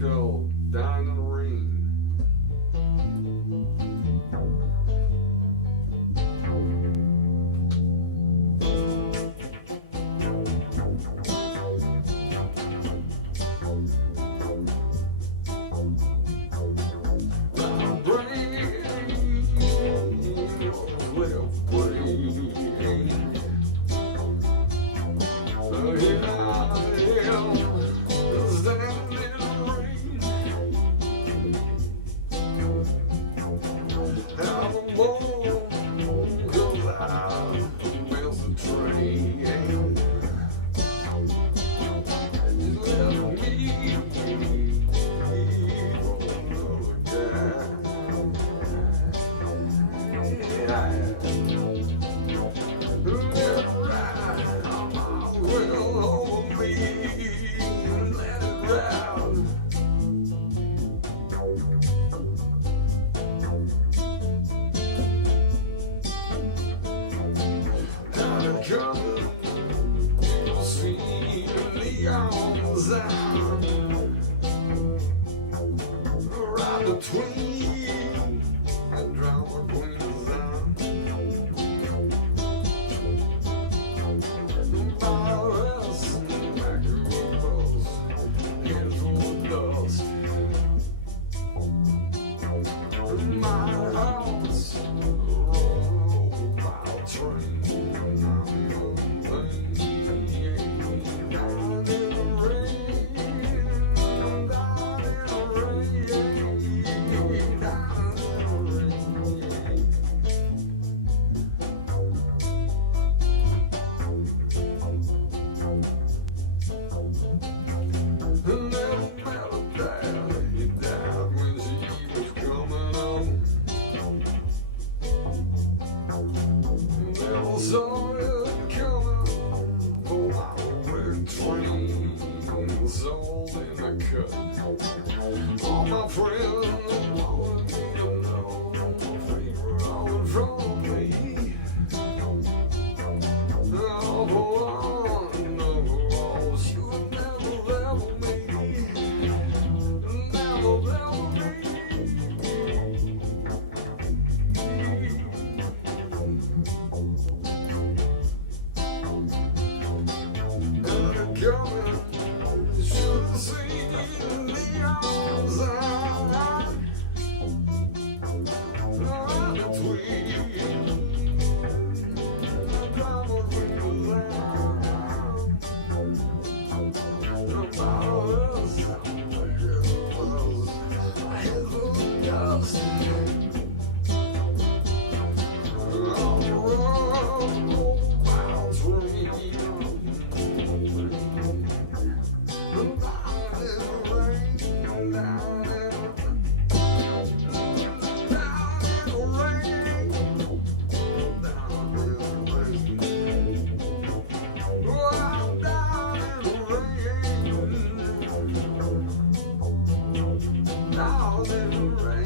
called Dyin in the Rain. Right between the drama queens and bars and mackerels, hands full of dust. My house, roll by train, I'm your thing, down in the rain. Saw it coming for my red train, sold in the cut. All my friends wanted me to know if they were all from me. Oh, for one of all, she would never level me, never level me. Coming, should have seen the outside, right between the diamond rings and about us, I hit the dust. On the road, old wild dream. Down in the rain.